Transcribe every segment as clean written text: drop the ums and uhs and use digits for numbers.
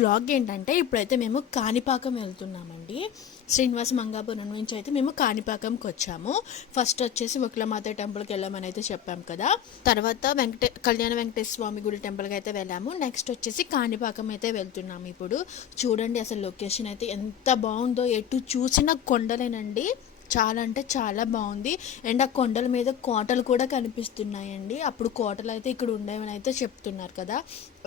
Vlog ఏంటంటే ఇప్పుడైతే మేము కాణిపాకం వెళ్తున్నామండి. శ్రీనివాస మంగాపురం నుంచి అయితే మేము కాణిపాకంకి వచ్చాము. ఫస్ట్ వచ్చేసి వకులమాత టెంపుల్కి వెళ్ళామని అయితే చెప్పాం కదా. తర్వాత కళ్యాణ వెంకటేశ్వర స్వామి గుడి టెంపుల్కి అయితే వెళ్ళాము. నెక్స్ట్ వచ్చేసి కాణిపాకం అయితే వెళ్తున్నాము. ఇప్పుడు చూడండి అసలు లొకేషన్ అయితే ఎంత బాగుందో, ఎటు చూసిన కొండలేనండి. చాలా అంటే చాలా బాగుంది. అండ్ ఆ కొండల మీద కోటలు కూడా కనిపిస్తున్నాయండి. అప్పుడు కోటలు అయితే ఇక్కడ ఉండేవని అయితే చెప్తున్నారు కదా.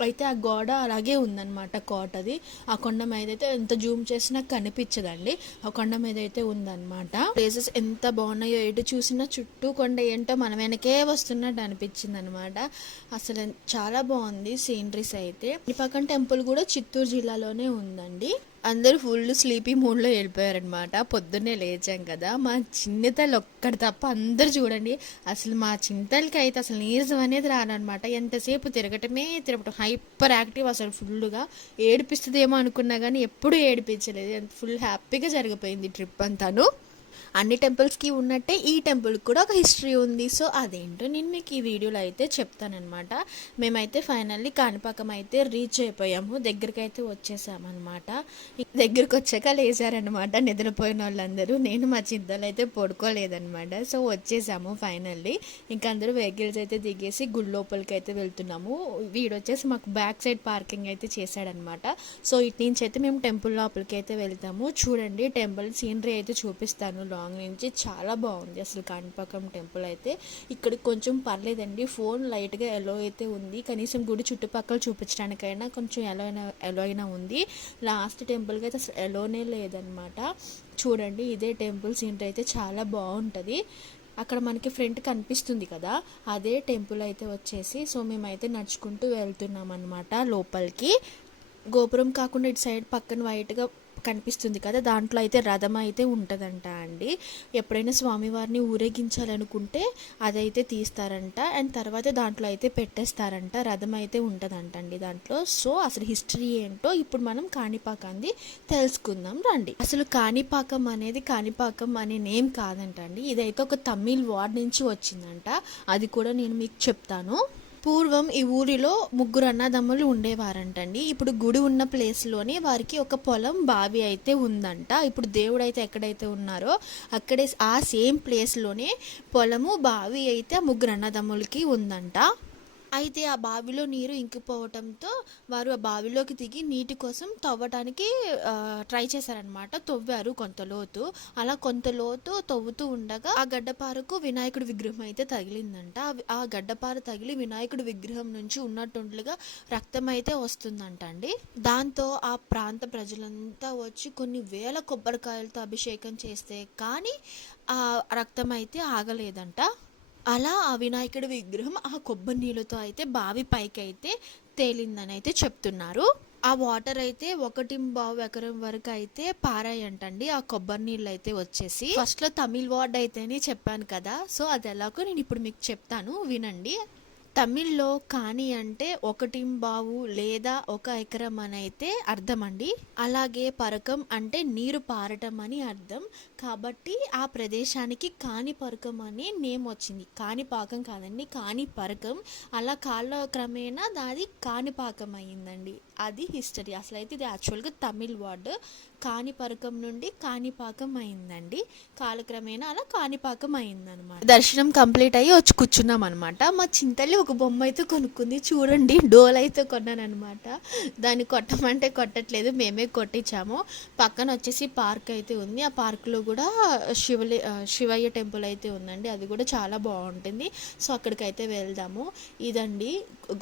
అయితే ఆ గోడ అలాగే ఉందన్నమాట, కోటది. ఆ కొండ మీద అయితే ఎంత జూమ్ చేసినా కనిపించదండి. ఆ కొండ మీద అయితే ఉందన్నమాట. ప్లేసెస్ ఎంత బాగున్నాయో, ఎటు చూసినా చుట్టూ కొండ ఏంటో మన వెనకే వస్తున్నట్టు అనిపించింది అనమాట. అసలు చాలా బాగుంది సీనరీస్ అయితే. ఈ పక్కన టెంపుల్ కూడా చిత్తూరు జిల్లాలోనే ఉందండి. అందరూ ఫుల్ స్లీపీ మూడ్లో వెళ్ళిపోయారనమాట. పొద్దున్నే లేచాం కదా. మా చిన్నతల్లి ఒక్కడి తప్ప అందరు చూడండి, అసలు మా చిన్నతల్లికి అయితే అసలు నీరసం అనేది రానమాట. ఎంతసేపు తిరగటం హైపర్ యాక్టివ్, అసలు ఫుల్గా ఏడిపిస్తుందేమో అనుకున్నా కానీ ఎప్పుడూ ఏడిపించలేదు. ఫుల్ హ్యాపీగా జరిగిపోయింది ట్రిప్ అంతాను. అన్ని టెంపుల్స్కి ఉన్నట్టే ఈ టెంపుల్కి కూడా ఒక హిస్టరీ ఉంది. సో అదేంటో నేను మీకు ఈ వీడియోలో అయితే చెప్తానమాట. మేమైతే ఫైనల్లీ కాణిపాకం అయితే రీచ్ అయిపోయాము. దగ్గరికి అయితే వచ్చేసామన్నమాట. దగ్గరికి వచ్చాక లేచారనమాట నిద్రపోయిన వాళ్ళందరూ. నేను మా చిద్దలు అయితే పడుకోలేదనమాట. సో వచ్చేసాము ఫైనల్లీ. ఇంకా అందరూ వెహికల్స్ అయితే దిగేసి గుడి లోపలికి అయితే వెళ్తున్నాము. వీడు వచ్చేసి మాకు బ్యాక్ సైడ్ పార్కింగ్ అయితే చేశాడనమాట. సో ఇటు నుంచి అయితే మేము టెంపుల్ లోపలికి అయితే వెళ్తాము. చూడండి టెంపుల్ సీనరీ అయితే చూపిస్తాను లాంగ్ నుంచి. చాలా బాగుంది అసలు కాణిపాకం టెంపుల్ అయితే. ఇక్కడ కొంచెం పర్లేదండి, ఫోన్ లైట్గా ఎలో అయితే ఉంది. కనీసం గుడి చుట్టుపక్కల చూపించడానికైనా కొంచెం ఎలో అయినా ఉంది. లాస్ట్ టెంపుల్కి అయితే అసలు ఎలోనే లేదనమాట. చూడండి ఇదే టెంపుల్ సీనరీ అయితే చాలా బాగుంటుంది. అక్కడ మనకి ఫ్రంట్ కనిపిస్తుంది కదా, అదే టెంపుల్ అయితే వచ్చేసి. సో మేమైతే నడుచుకుంటూ వెళ్తున్నాం అనమాట లోపలికి. గోపురం కాకుండా ఇటు సైడ్ పక్కన వైట్గా కనిపిస్తుంది కదా, దాంట్లో అయితే రథం అయితే ఉంటుందంట అండి. ఎప్పుడైనా స్వామివారిని ఊరేగించాలనుకుంటే అదైతే తీస్తారంట. అండ్ తర్వాత దాంట్లో అయితే పెట్టేస్తారంట. రథం అయితే ఉంటుందంట అండి దాంట్లో. సో అసలు హిస్టరీ ఏంటో ఇప్పుడు మనం కాణిపాకాన్ని తెలుసుకుందాం రండి. అసలు కాణిపాకం అనేది కాణిపాకం అనే నేమ్ కాదంట అండి. ఇదైతే ఒక తమిళ్ వర్డ్ నుంచి వచ్చిందంట. అది కూడా నేను మీకు చెప్తాను. పూర్వం ఈ ఊరిలో 3 అన్నదమ్ములు ఉండేవారంటండి. ఇప్పుడు గుడి ఉన్న ప్లేస్లోనే వారికి ఒక పొలం బావి అయితే ఉందంట. ఇప్పుడు దేవుడు అయితే ఎక్కడైతే ఉన్నారో అక్కడే ఆ సేమ్ ప్లేస్లోనే పొలము బావి అయితే 3 అన్నదమ్ములకి ఉందంట. అయితే ఆ బావిలో నీరు ఇంకిపోవటంతో వారు ఆ బావిలోకి దిగి నీటి కోసం తవ్వటానికి ట్రై చేశారనమాట. తవ్వారు కొంత లోతు. అలా కొంత లోతు తవ్వుతూ ఉండగా ఆ గడ్డపారకు వినాయకుడి విగ్రహం అయితే తగిలిందంట. ఆ గడ్డపార తగిలి వినాయకుడి విగ్రహం నుంచి ఉన్నట్టుండగా రక్తం అయితే వస్తుందంట అండి. దాంతో ఆ ప్రాంత ప్రజలంతా వచ్చి కొన్ని వేల కొబ్బరికాయలతో అభిషేకం చేస్తే కానీ ఆ రక్తం అయితే ఆగలేదంట. అలా ఆ వినాయకుడి విగ్రహం ఆ కొబ్బరి నీళ్ళతో అయితే బావి పైకి అయితే తేలిందని అయితే చెప్తున్నారు. ఆ వాటర్ అయితే 1.5 ఎకరం వరకు అయితే పారాయంటండి ఆ కొబ్బరి నీళ్ళు అయితే వచ్చేసి. ఫస్ట్ లో తమిళ్ వర్డ్ అయితేనే చెప్పాను కదా, సో అది ఎలాగో నేను ఇప్పుడు మీకు చెప్తాను వినండి. తమిళ్లో కాని అంటే 1.5 లేదా 1 ఎకరం అని అయితే అర్థం అండి. అలాగే పరకం అంటే నీరు పారటం అని అర్థం. కాబట్టి ఆ ప్రదేశానికి కాని పరకం అనే నేమ్ వచ్చింది. కాణిపాకం కాదండి, కాని పరకం. అలా కాలక్రమేణా దాది కాణిపాకం అయ్యిందండి. అది హిస్టరీ. అసలు అయితే ఇది యాక్చువల్గా తమిళ్ వర్డ్. కాణిపరకం నుండి కాణిపాకం అయిందండి. కాలక్రమేణా అలా కాణిపాకం అయిందనమాట. దర్శనం కంప్లీట్ అయ్యి వచ్చి కూర్చున్నాం అనమాట. మా చింతల్లి ఒక బొమ్మ అయితే కొనుక్కుంది. చూడండి డోల్ అయితే కొన్నాను అనమాట. దాన్ని కొట్టమంటే కొట్టట్లేదు, మేమే కొట్టించాము. పక్కన వచ్చేసి పార్క్ అయితే ఉంది. ఆ పార్క్లో కూడా శివయ్య టెంపుల్ అయితే ఉందండి. అది కూడా చాలా బాగుంటుంది. సో అక్కడికైతే వెళ్దాము. ఇదండి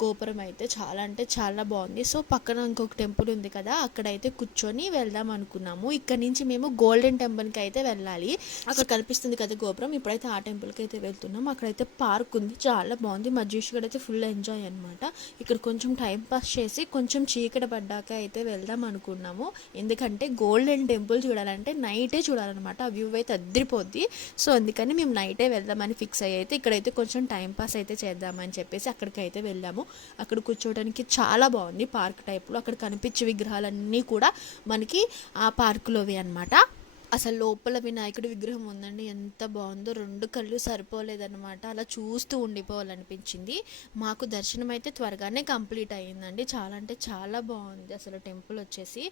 గోపురం అయితే చాలా అంటే చాలా బాగుంది. సో పక్కన ఇంకొక టెంపుల్ ఉంది కదా, అక్కడైతే కూర్చొని వెళ్దాం అనుకున్నాము. ఇక్కడ నుంచి మేము గోల్డెన్ టెంపుల్కి అయితే వెళ్ళాలి. అక్కడ కనిపిస్తుంది కదా గోపురం. ఇప్పుడైతే ఆ టెంపుల్కి అయితే వెళ్తున్నాం. అక్కడైతే పార్క్ ఉంది, చాలా బాగుంది. మా జ్యూష్ గడ అయితే ఫుల్ ఎంజాయ్ అనమాట. ఇక్కడ కొంచెం టైం పాస్ చేసి కొంచెం చీకటి పడ్డాక అయితే వెళ్దాం అనుకున్నాము. ఎందుకంటే గోల్డెన్ టెంపుల్ చూడాలంటే నైటే చూడాలన్నమాట. ఆ వ్యూ అయితే అద్దరిపోద్ది. సో అందుకని మేము నైటే వెళ్దామని ఫిక్స్ అయ్యి అయితే ఇక్కడైతే కొంచెం టైం పాస్ అయితే చేద్దామని చెప్పేసి అక్కడికి అయితే వెళ్ళాము. అక్కడ కూర్చోవడానికి చాలా బాగుంది, పార్క్ టైప్లో. అక్కడ కనిపించే విగ్రహాలన్నీ కూడా మనకి ఆ పార్కులోవి అనమాట. అసలు లోపల వినాయకుడి విగ్రహం ఉందండి, ఎంత బాగుందో, 2 కళ్ళు సరిపోలేదన్నమాట. అలా చూస్తూ ఉండిపోవాలనిపించింది. మాకు దర్శనం అయితే త్వరగానే కంప్లీట్ అయ్యిందండి. చాలా అంటే చాలా బాగుంది అసలు టెంపుల్ వచ్చేసి,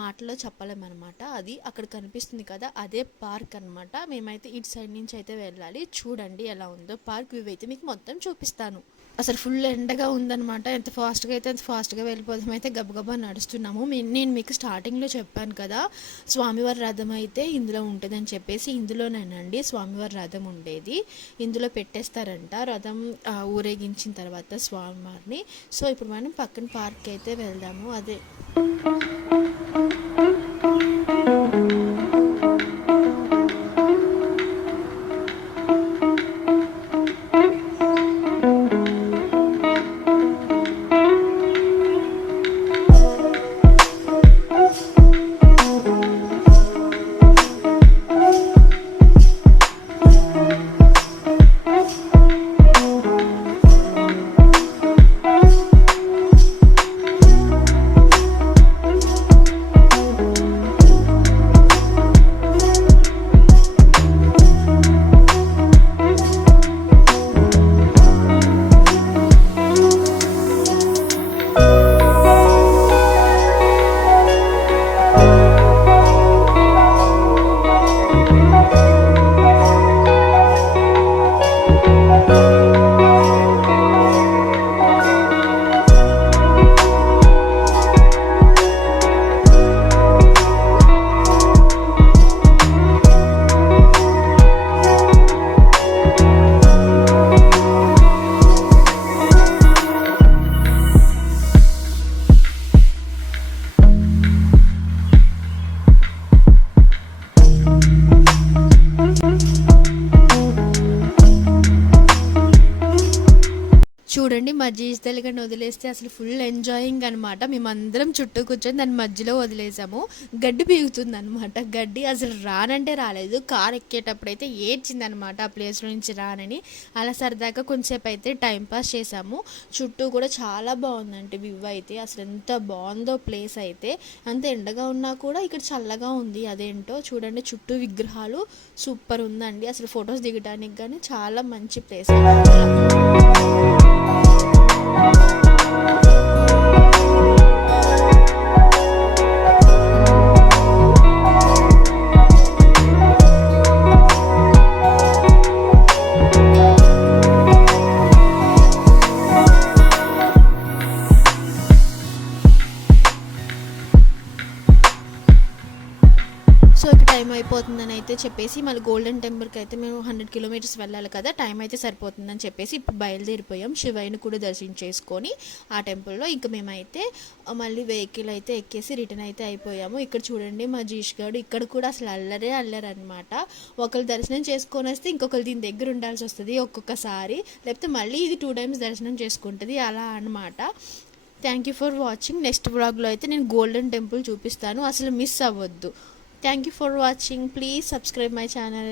మాటలో చెప్పలేమన్నమాట. అది అక్కడ కనిపిస్తుంది కదా, అదే పార్క్ అనమాట. మేమైతే ఇటు సైడ్ నుంచి అయితే వెళ్ళాలి. చూడండి ఎలా ఉందో పార్క్ వ్యూ అయితే మీకు మొత్తం చూపిస్తాను. అసలు ఫుల్ ఎండగా ఉందనమాట. ఎంత ఫాస్ట్గా అయితే అంత ఫాస్ట్గా వెళ్ళిపోదాం అయితే గబగబా నడుస్తున్నాము. నేను మీకు స్టార్టింగ్లో చెప్పాను కదా, స్వామివారి రథం అయితే ఇందులో ఉంటుందని చెప్పేసి, ఇందులోనేనండి స్వామివారి రథం ఉండేది. ఇందులో పెట్టేస్తారంట రథం ఊరేగించిన తర్వాత స్వామివారిని. సో ఇప్పుడు మనం పక్కన పార్క్ అయితే వెళ్దాము. అదే చూడండి, మధ్య ఈతలుగాని వదిలేస్తే అసలు ఫుల్ ఎంజాయింగ్ అనమాట. మేమందరం చుట్టూ కూర్చొని దాని మధ్యలో వదిలేసాము. గడ్డి పీగుతుంది అనమాట. గడ్డి అసలు రానంటే రాలేదు. కార్ ఎక్కేటప్పుడు అయితే ఏడ్చింది అనమాట, ఆ ప్లేస్లో నుంచి రానని. అలా సరదాగా కొంచెంసేపు అయితే టైంపాస్ చేసాము. చుట్టూ కూడా చాలా బాగుందంటే వ్యూ అయితే, అసలు ఎంత బాగుందో ప్లేస్ అయితే. అంత ఎండగా ఉన్నా కూడా ఇక్కడ చల్లగా ఉంది. అదేంటో చూడండి, చుట్టూ విగ్రహాలు సూపర్ ఉందండి. అసలు ఫొటోస్ దిగడానికి కానీ చాలా మంచి ప్లేస్. సో ఇక టైం అయిపోతుందని అయితే చెప్పేసి మళ్ళీ గోల్డెన్ టెంపుల్కి అయితే మేము 100 కిలోమీటర్స్ వెళ్ళాలి కదా, టైం అయితే సరిపోతుందని చెప్పేసి ఇప్పుడు బయలుదేరిపోయాం. శివయ్యని కూడా దర్శించేసుకొని ఆ టెంపుల్లో ఇంకా మేమైతే మళ్ళీ వెహికల్ అయితే ఎక్కేసి రిటర్న్ అయితే అయిపోయాము. ఇక్కడ చూడండి మా జీష్ గారు, ఇక్కడ కూడా అసలు అల్లరనమాట. ఒకరు దర్శనం చేసుకొని వస్తే ఇంకొకరు దీని దగ్గర ఉండాల్సి వస్తుంది ఒక్కొక్కసారి, లేకపోతే మళ్ళీ ఇది 2 times దర్శనం చేసుకుంటుంది, అలా అనమాట. Thank you for watching. Next వ్లాగ్లో అయితే నేను గోల్డెన్ టెంపుల్ చూపిస్తాను, అసలు మిస్ అవ్వద్దు. Thank you for watching. Please subscribe my channel.